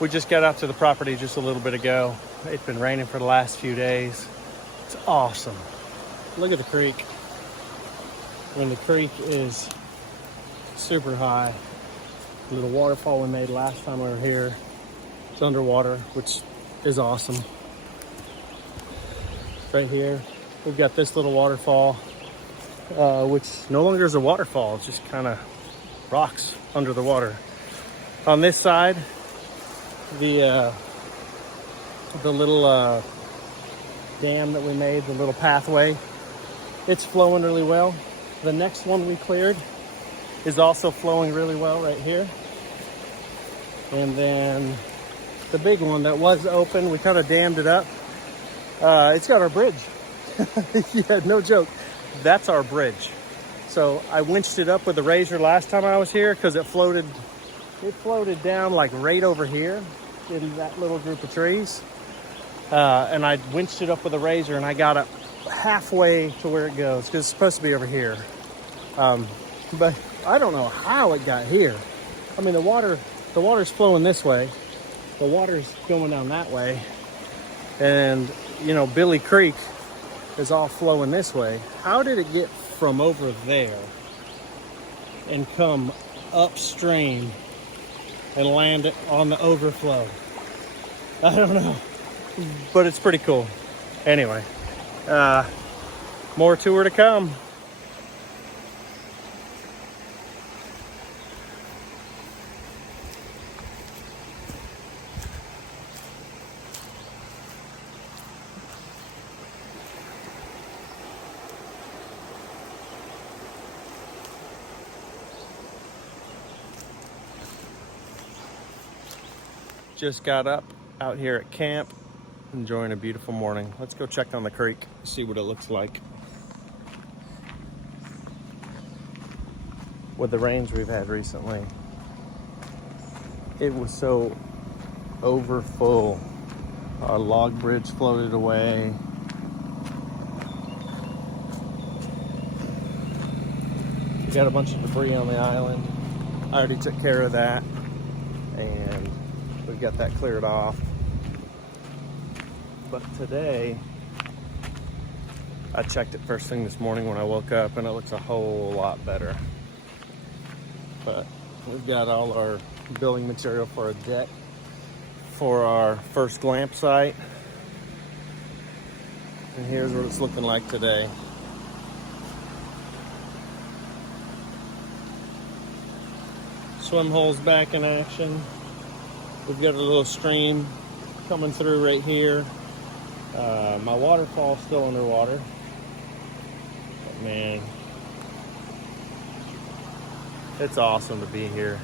We just got out to the property just a little bit ago. It's been raining for the last few days. It's awesome. Look at the creek. When the creek is super high, the little waterfall we made last time we were here, it's underwater, which is awesome. Right here, we've got this little waterfall, which no longer is a waterfall. It's just kind of rocks under the water. On this side, the little dam that we made, the little pathway, it's flowing really well. The next one we cleared is also flowing really well right here. And then the big one that was open, we kind of dammed it up. It's got our bridge. Yeah, no joke. That's our bridge. So I winched it up with the razor last time I was here because it floated down like right over here in that little group of trees. And I winched it up with a razor and I got it halfway to where it goes because it's supposed to be over here. But I don't know how it got here. I mean, the water's flowing this way. The water's going down that way. And, you know, Billy Creek is all flowing this way. How did it get from over there and come upstream and land on the overflow? I don't know, but it's pretty cool. Anyway, more tour to come. Just got up out here at camp, enjoying a beautiful morning. Let's go check on the creek, see what it looks like. With the rains we've had recently, it was so over full. Our log bridge floated away. We got a bunch of debris on the island. I already took care of that, and we've got that cleared off. But today, I checked it first thing this morning when I woke up, and it looks a whole lot better. But we've got all our building material for a deck for our first glamp site. And here's what it's looking like today. Swim holes back in action. We've got a little stream coming through right here. My waterfall's still underwater. But man, it's awesome to be here.